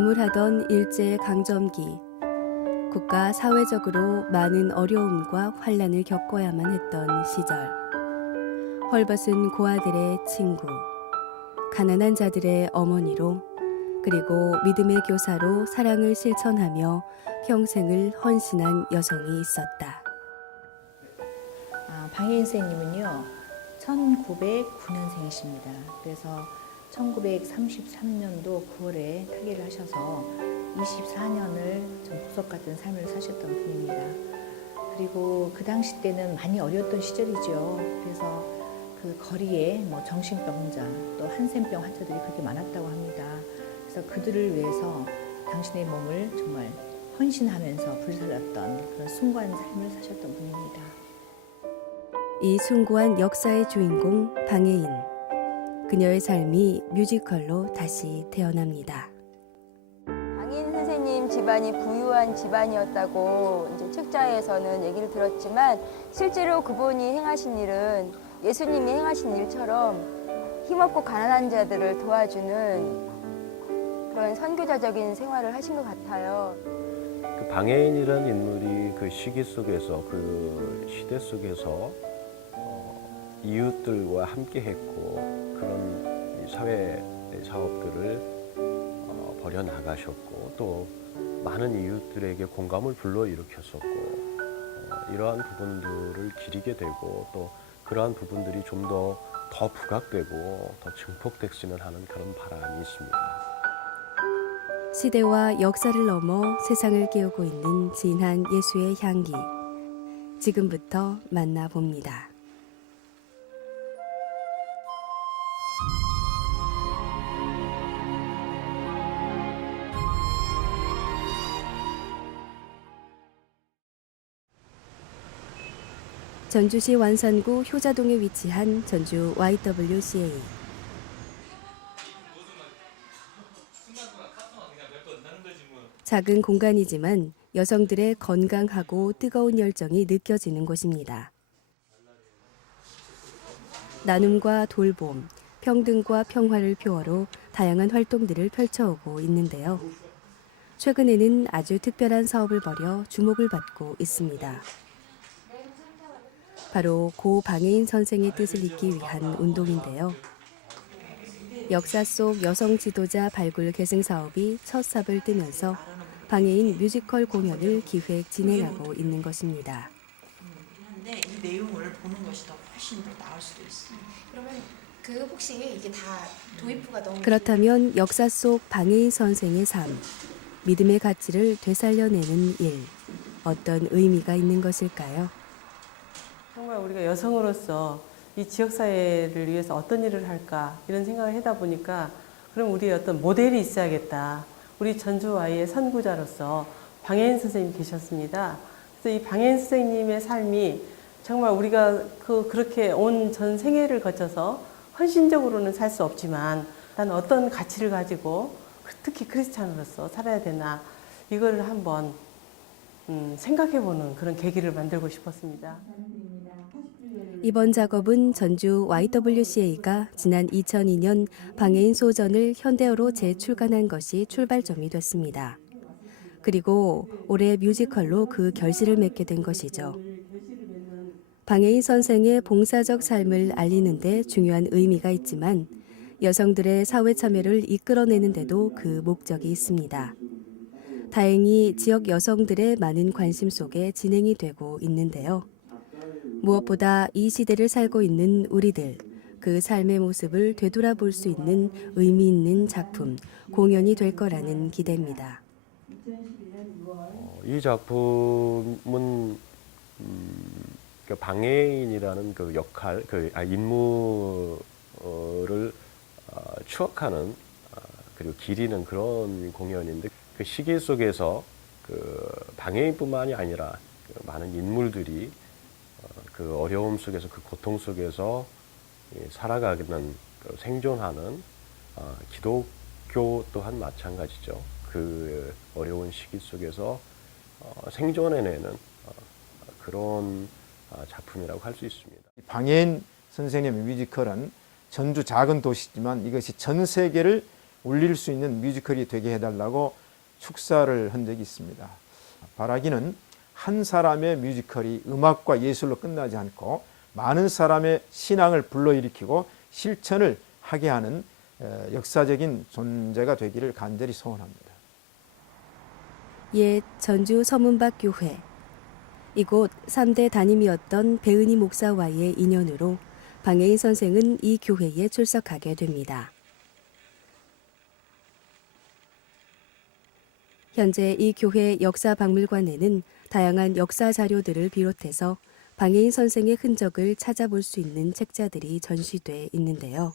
암울하던 일제강점기, 국가 사회적으로 많은 어려움과 환란을 겪어야만 했던 시절, 헐벗은 고아들의 친구, 가난한 자들의 어머니로, 그리고 믿음의 교사로 사랑을 실천하며 평생을 헌신한 여성이 있었다. 방혜인 선생님은요, 1909년생이십니다. 그래서 1933년도 9월에 타계를 하셔서 24년을 좀 보석 같은 삶을 사셨던 분입니다. 그리고 그 당시 때는 많이 어려웠던 시절이죠. 그래서 그 거리에 정신병자, 또 한센병 환자들이 그렇게 많았다고 합니다. 그래서 그들을 위해서 당신의 몸을 정말 헌신하면서 불살랐던 그런 숭고한 삶을 사셨던 분입니다. 이 숭고한 역사의 주인공 방혜인. 그녀의 삶이 뮤지컬로 다시 태어납니다. 방혜인 선생님 집안이 부유한 집안이었다고 이제 책자에서는 얘기를 들었지만 실제로 그분이 행하신 일은 예수님이 행하신 일처럼 힘없고 가난한 자들을 도와주는 그런 선교자적인 생활을 하신 것 같아요. 그 방혜인이라는 인물이 그 시기 속에서, 그 시대 속에서 이웃들과 함께 했고, 그런 사회 사업들을 벌여 나가셨고, 또 많은 이웃들에게 공감을 불러일으켰었고, 이러한 부분들을 기리게 되고, 또 그러한 부분들이 좀 더 부각되고 더 증폭됐으면 하는 그런 바람이 있습니다. 시대와 역사를 넘어 세상을 깨우고 있는 진한 예수의 향기. 지금부터 만나봅니다. 전주시 완산구 효자동에 위치한 전주 YWCA. 작은 공간이지만 여성들의 건강하고 뜨거운 열정이 느껴지는 곳입니다. 나눔과 돌봄, 평등과 평화를 표어로 다양한 활동들을 펼쳐오고 있는데요. 최근에는 아주 특별한 사업을 벌여 주목을 받고 있습니다. 바로 고 방혜인 선생의 뜻을 잇기 위한 운동인데요. 역사 속 여성 지도자 발굴 계승 사업이 첫 삽을 뜨면서 방혜인 뮤지컬 공연을 기획 진행하고 있는 것입니다. 한데 이 내용을 보는 것이 더 훨씬 더 나을 수도 있습니다. 그러면 그 혹시 이게 다 도입부가 너무 그렇다면 역사 속 방혜인 선생의 삶, 믿음의 가치를 되살려내는 일, 어떤 의미가 있는 것일까요? 정말 우리가 여성으로서 이 지역사회를 위해서 어떤 일을 할까 이런 생각을 하다 보니까 그럼 우리의 어떤 모델이 있어야겠다. 우리 전주와이의 선구자로서 방혜인 선생님이 계셨습니다. 그래서 이 방혜인 선생님의 삶이 정말 우리가 그렇게 온 전 생애를 거쳐서 헌신적으로는 살 수 없지만 난 어떤 가치를 가지고 특히 크리스찬으로서 살아야 되나 이거를 한번 생각해보는 그런 계기를 만들고 싶었습니다. 이번 작업은 전주 YWCA가 지난 2002년 방혜인 소전을 현대어로 재출간한 것이 출발점이 됐습니다. 그리고 올해 뮤지컬로 그 결실을 맺게 된 것이죠. 방혜인 선생의 봉사적 삶을 알리는 데 중요한 의미가 있지만 여성들의 사회 참여를 이끌어내는 데도 그 목적이 있습니다. 다행히 지역 여성들의 많은 관심 속에 진행이 되고 있는데요. 무엇보다 이 시대를 살고 있는 우리들, 그 삶의 모습을 되돌아볼 수 있는 의미 있는 작품, 공연이 될 거라는 기대입니다. 이 작품은 방혜인이라는 그 역할, 인물을 추억하는 그리고 기리는 그런 공연인데, 그 시기 속에서 그 방혜인뿐만이 아니라 많은 인물들이 그 어려움 속에서, 그 고통 속에서 살아가는, 생존하는 기독교 또한 마찬가지죠. 그 어려운 시기 속에서 생존해내는 그런 작품이라고 할 수 있습니다. 방혜인 선생님의 뮤지컬은 전주 작은 도시지만 이것이 전 세계를 울릴 수 있는 뮤지컬이 되게 해달라고 축사를 한 적이 있습니다. 바라기는 한 사람의 뮤지컬이 음악과 예술로 끝나지 않고 많은 사람의 신앙을 불러일으키고 실천을 하게 하는 역사적인 존재가 되기를 간절히 소원합니다. 옛 전주 서문박 교회. 이곳 3대 담임이었던 배은희 목사와의 인연으로 방해인 선생은 이 교회에 출석하게 됩니다. 현재 이 교회 역사박물관에는 다양한 역사 자료들을 비롯해서 방해인 선생의 흔적을 찾아볼 수 있는 책자들이 전시돼 있는데요.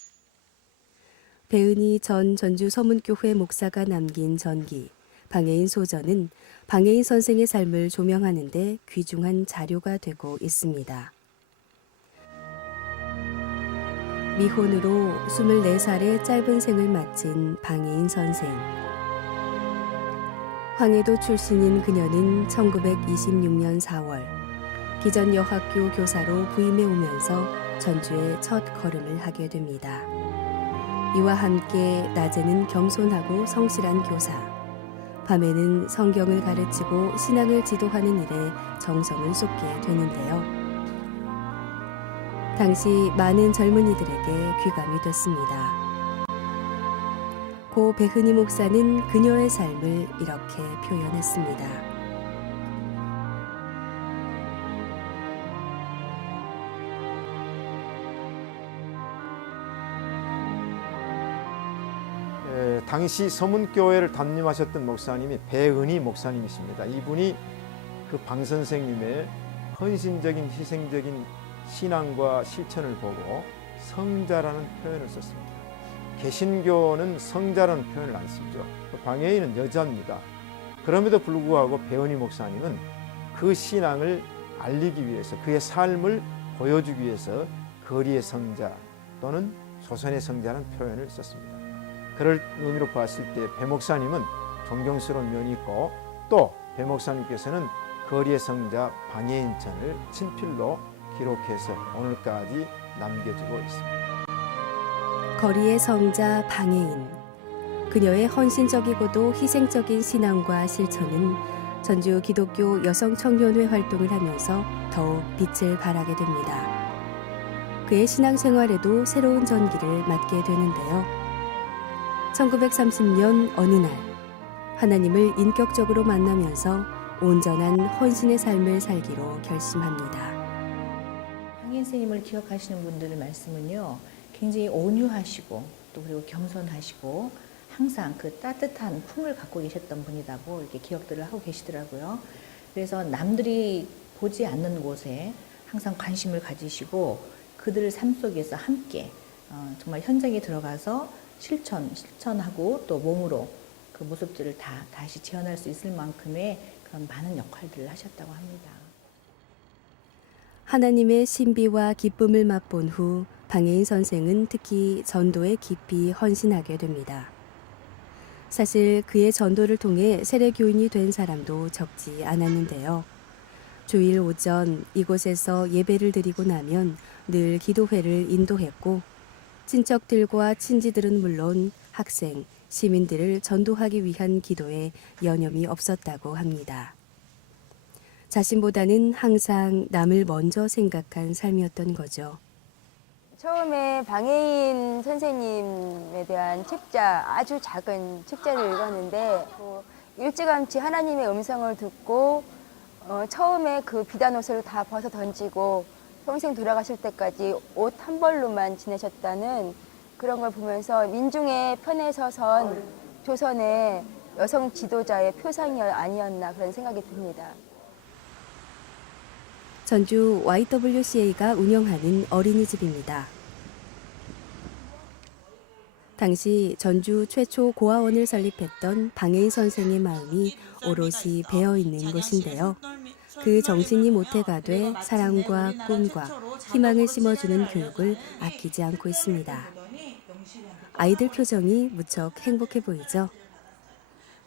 배은희 전 전주 서문교회 목사가 남긴 전기, 방해인 소전은 방해인 선생의 삶을 조명하는 데 귀중한 자료가 되고 있습니다. 미혼으로 24살의 짧은 생을 마친 방해인 선생. 황해도 출신인 그녀는 1926년 4월 기전여학교 교사로 부임해 오면서 전주에 첫 걸음을 하게 됩니다. 이와 함께 낮에는 겸손하고 성실한 교사, 밤에는 성경을 가르치고 신앙을 지도하는 일에 정성을 쏟게 되는데요. 당시 많은 젊은이들에게 귀감이 됐습니다. 고 배은희 목사는 그녀의 삶을 이렇게 표현했습니다. 당시 서문교회를 담임하셨던 목사님이 배은희 목사님이십니다. 이분이 그 방 선생님의 헌신적인 희생적인 신앙과 실천을 보고 성자라는 표현을 썼습니다. 개신교는 성자라는 표현을 안 쓰죠. 방해인은 여자입니다. 그럼에도 불구하고 배은희 목사님은 그 신앙을 알리기 위해서 그의 삶을 보여주기 위해서 거리의 성자 또는 조선의 성자라는 표현을 썼습니다. 그럴 의미로 봤을 때 배 목사님은 존경스러운 면이 있고 또 배 목사님께서는 거리의 성자 방해인천을 친필로 기록해서 오늘까지 남겨지고 있습니다. 거리의 성자 방해인. 그녀의 헌신적이고도 희생적인 신앙과 실천은 전주 기독교 여성청년회 활동을 하면서 더욱 빛을 발하게 됩니다. 그의 신앙생활에도 새로운 전기를 맞게 되는데요. 1930년 어느 날 하나님을 인격적으로 만나면서 온전한 헌신의 삶을 살기로 결심합니다. 방해인 선생님을 기억하시는 분들의 말씀은요, 굉장히 온유하시고 또 그리고 겸손하시고 항상 그 따뜻한 품을 갖고 계셨던 분이라고 이렇게 기억들을 하고 계시더라고요. 그래서 남들이 보지 않는 곳에 항상 관심을 가지시고 그들의 삶 속에서 함께 정말 현장에 들어가서 실천하고 또 몸으로 그 모습들을 다시 재현할 수 있을 만큼의 그런 많은 역할들을 하셨다고 합니다. 하나님의 신비와 기쁨을 맛본 후 방해인 선생은 특히 전도에 깊이 헌신하게 됩니다. 사실 그의 전도를 통해 세례교인이 된 사람도 적지 않았는데요. 주일 오전 이곳에서 예배를 드리고 나면 늘 기도회를 인도했고 친척들과 친지들은 물론 학생, 시민들을 전도하기 위한 기도에 여념이 없었다고 합니다. 자신보다는 항상 남을 먼저 생각한 삶이었던 거죠. 처음에 방해인 선생님에 대한 책자, 아주 작은 책자를 읽었는데 일찌감치 하나님의 음성을 듣고 처음에 그 비단 옷을 다 벗어 던지고 평생 돌아가실 때까지 옷 한 벌로만 지내셨다는 그런 걸 보면서 민중의 편에 서선 조선의 여성 지도자의 표상이 아니었나 그런 생각이 듭니다. 전주 YWCA가 운영하는 어린이집입니다. 당시 전주 최초 고아원을 설립했던 방해인 선생의 마음이 오롯이 배어있는 곳인데요. 그 정신이 모태가 돼 사랑과 꿈과 희망을 심어주는 교육을 아끼지 않고 있습니다. 아이들 표정이 무척 행복해 보이죠?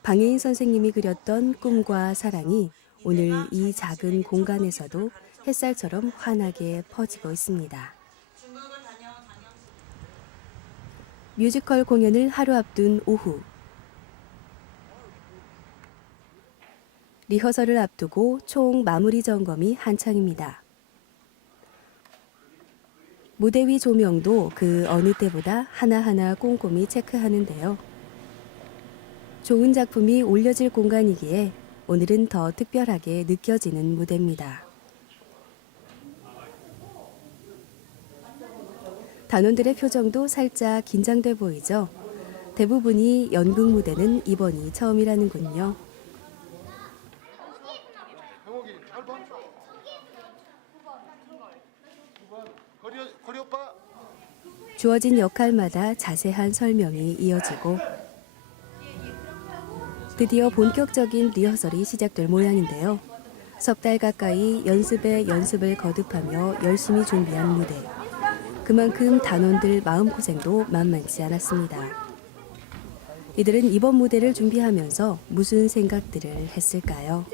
방해인 선생님이 그렸던 꿈과 사랑이 오늘 이 작은 공간에서도 햇살처럼 환하게 퍼지고 있습니다. 뮤지컬 공연을 하루 앞둔 오후. 리허설을 앞두고 총 마무리 점검이 한창입니다. 무대 위 조명도 그 어느 때보다 하나하나 꼼꼼히 체크하는데요. 좋은 작품이 올려질 공간이기에 오늘은 더 특별하게 느껴지는 무대입니다. 단원들의 표정도 살짝 긴장돼 보이죠. 대부분이 연극 무대는 이번이 처음이라는군요. 주어진 역할마다 자세한 설명이 이어지고 드디어 본격적인 리허설이 시작될 모양인데요. 석 달 가까이 연습에 연습을 거듭하며 열심히 준비한 무대. 그만큼 단원들 마음고생도 만만치 않았습니다. 이들은 이번 무대를 준비하면서 무슨 생각들을 했을까요?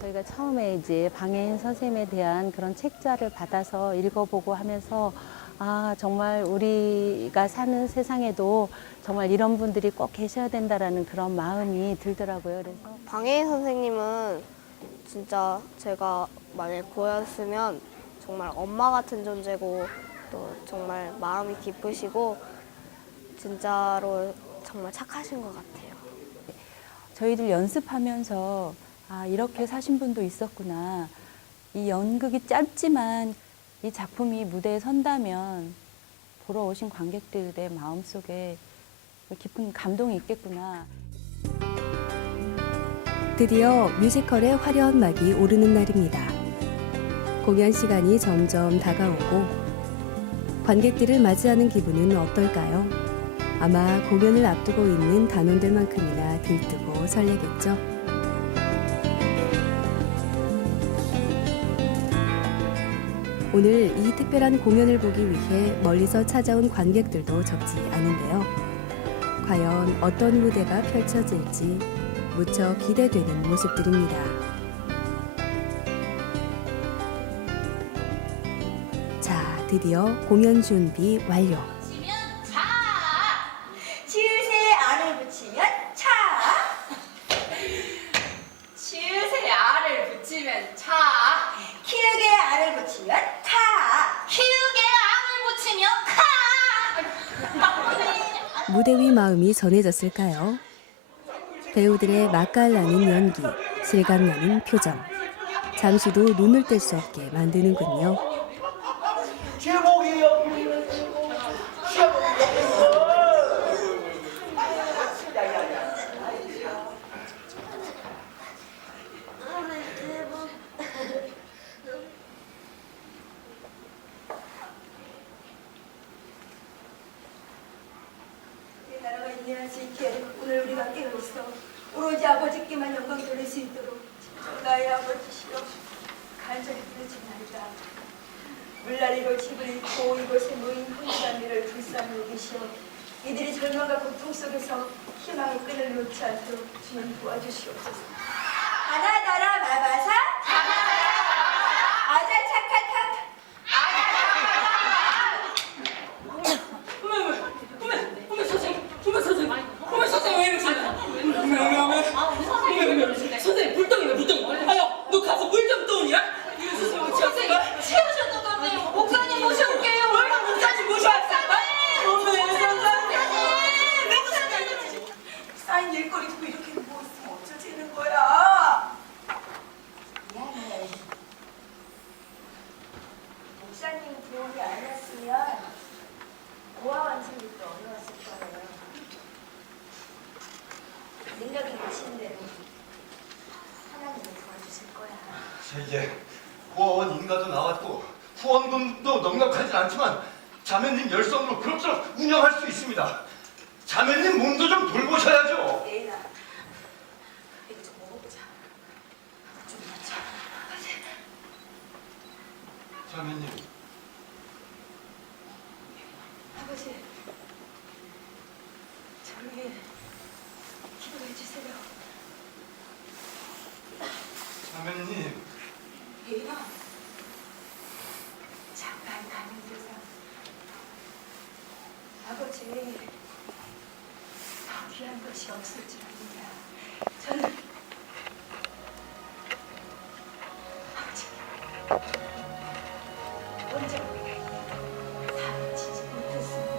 저희가 처음에 이제 방해인 선생님에 대한 그런 책자를 받아서 읽어보고 하면서 아, 정말 우리가 사는 세상에도 정말 이런 분들이 꼭 계셔야 된다라는 그런 마음이 들더라고요. 그래서 방해인 선생님은 진짜 제가 만약에 보였으면 정말 엄마 같은 존재고 또 정말 마음이 깊으시고 진짜로 정말 착하신 것 같아요. 저희들 연습하면서 아, 이렇게 사신 분도 있었구나. 이 연극이 짧지만 이 작품이 무대에 선다면 보러 오신 관객들의 마음속에 깊은 감동이 있겠구나. 드디어 뮤지컬의 화려한 막이 오르는 날입니다. 공연 시간이 점점 다가오고 관객들을 맞이하는 기분은 어떨까요? 아마 공연을 앞두고 있는 단원들만큼이나 들뜨고 설레겠죠. 오늘 이 특별한 공연을 보기 위해 멀리서 찾아온 관객들도 적지 않은데요. 과연 어떤 무대가 펼쳐질지 무척 기대되는 모습들입니다. 자, 드디어 공연 준비 완료. 붙이면 차. 치읓에 알을 붙이면 차. 치읓에 알을 붙이면 차. 키읔에 알을 붙이면 카. 키읔에 알을 붙이면 카. 무대 위 마음이 전해졌을까요? 배우들의 맛깔나는 연기, 실감나는 표정. 잠시도 눈을 뗄 수 없게 만드는군요. 나라가 인내할 수 있게 오늘 우리가 깨어있어 오로지 아버지께만 영광 돌릴 수 있도록 진정 나의 아버지시여 간절히 부르짖나이다. 물난리로 집을 잃고 이곳에 모인 혼자미를 불쌍히 여기시어 이들이 절망과 고통 속에서 희망의 끈을 놓지 않도록 주님 도와주시옵소서. 하나나라 마바사 아자 차카타 선생님 불덩이네 불덩이. 아야 너 가서 물 좀 떠오냐? 선생님 치우셨다던데요. 목사님 모셔올게요. 목사님 모셔왔어. 쌓인 일거리 두고 이렇게 누워있으면 어쩌지는 거야. 미안해. 목사님 도움이 아니었으면 고아 완성부터 어려웠을 거예요. 능력이 미친 대로 하나님이 도와주실 거야. 이제 후원 인가도 나왔고 후원금도 넉넉하진 않지만 자매님 열성으로 그럭저럭 운영할 수 있습니다. 자매님 몸도 좀 돌보셔야죠. 내일아, 이거 좀 먹어보자. 좀 맞자. 자매님. 아버지, 저를 위해 기도해 주세요. 자매님. 예인아, 잠깐 가는 세상. 아버지, 더 귀한 것이 없을 줄 압니다. 저는 언제 우리가 사라지지 못했습니다.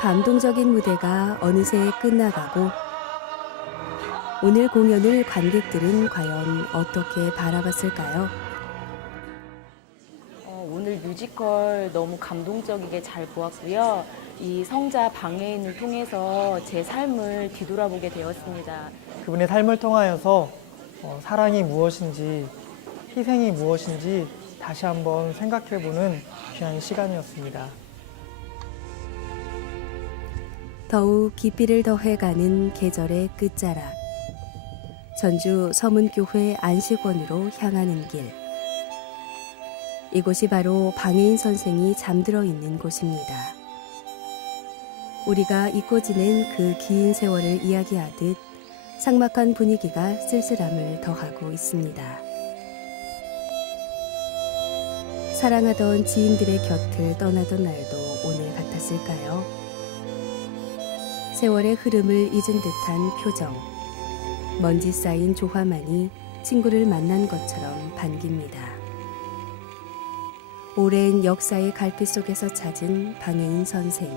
감동적인 무대가 어느새 끝나가고 오늘 공연을 관객들은 과연 어떻게 바라봤을까요? 오늘 뮤지컬 너무 감동적이게 잘 보았고요. 이 성자 방해인을 통해서 제 삶을 뒤돌아보게 되었습니다. 그분의 삶을 통하여서 사랑이 무엇인지, 희생이 무엇인지 다시 한번 생각해보는 귀한 시간이었습니다. 더욱 깊이를 더해가는 계절의 끝자락. 전주 서문교회 안식원으로 향하는 길. 이곳이 바로 방해인 선생이 잠들어 있는 곳입니다. 우리가 잊고 지낸 그 긴 세월을 이야기하듯 삭막한 분위기가 쓸쓸함을 더하고 있습니다. 사랑하던 지인들의 곁을 떠나던 날도 오늘 같았을까요? 세월의 흐름을 잊은 듯한 표정. 먼지 쌓인 조화만이 친구를 만난 것처럼 반깁니다. 오랜 역사의 갈피 속에서 찾은 방해인 선생.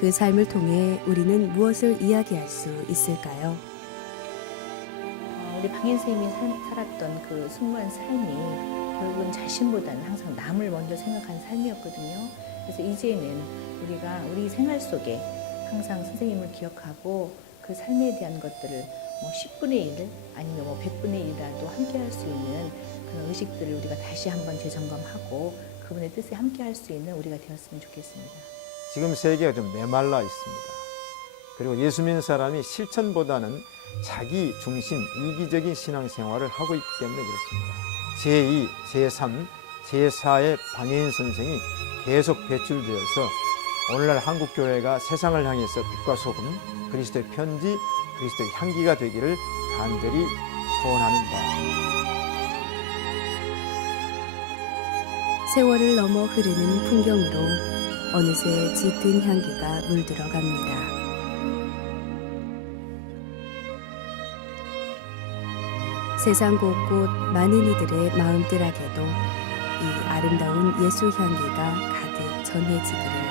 그 삶을 통해 우리는 무엇을 이야기할 수 있을까요? 우리 방해인 선생님이 살았던 그 순수한 삶이 결국은 자신보다는 항상 남을 먼저 생각한 삶이었거든요. 그래서 이제는 우리가 우리 생활 속에 항상 선생님을 기억하고 그 삶에 대한 것들을 뭐 10분의 1 아니면 뭐 100분의 1이라도 함께 할 수 있는 그런 의식들을 우리가 다시 한번 재점검하고 그분의 뜻에 함께 할 수 있는 우리가 되었으면 좋겠습니다. 지금 세계가 좀 메말라 있습니다. 그리고 예수 믿는 사람이 실천보다는 자기 중심, 이기적인 신앙생활을 하고 있기 때문에 그렇습니다. 제2, 제3, 제4의 방해인 선생이 계속 배출되어서 오늘날 한국교회가 세상을 향해서 빛과 소금, 그리스도의 편지, 그리스도의 향기가 되기를 간절히 소원하는 바입니다. 세월을 넘어 흐르는 풍경으로 어느새 짙은 향기가 물들어갑니다. 세상 곳곳 많은 이들의 마음들에게도 이 아름다운 예수 향기가 가득 전해지기를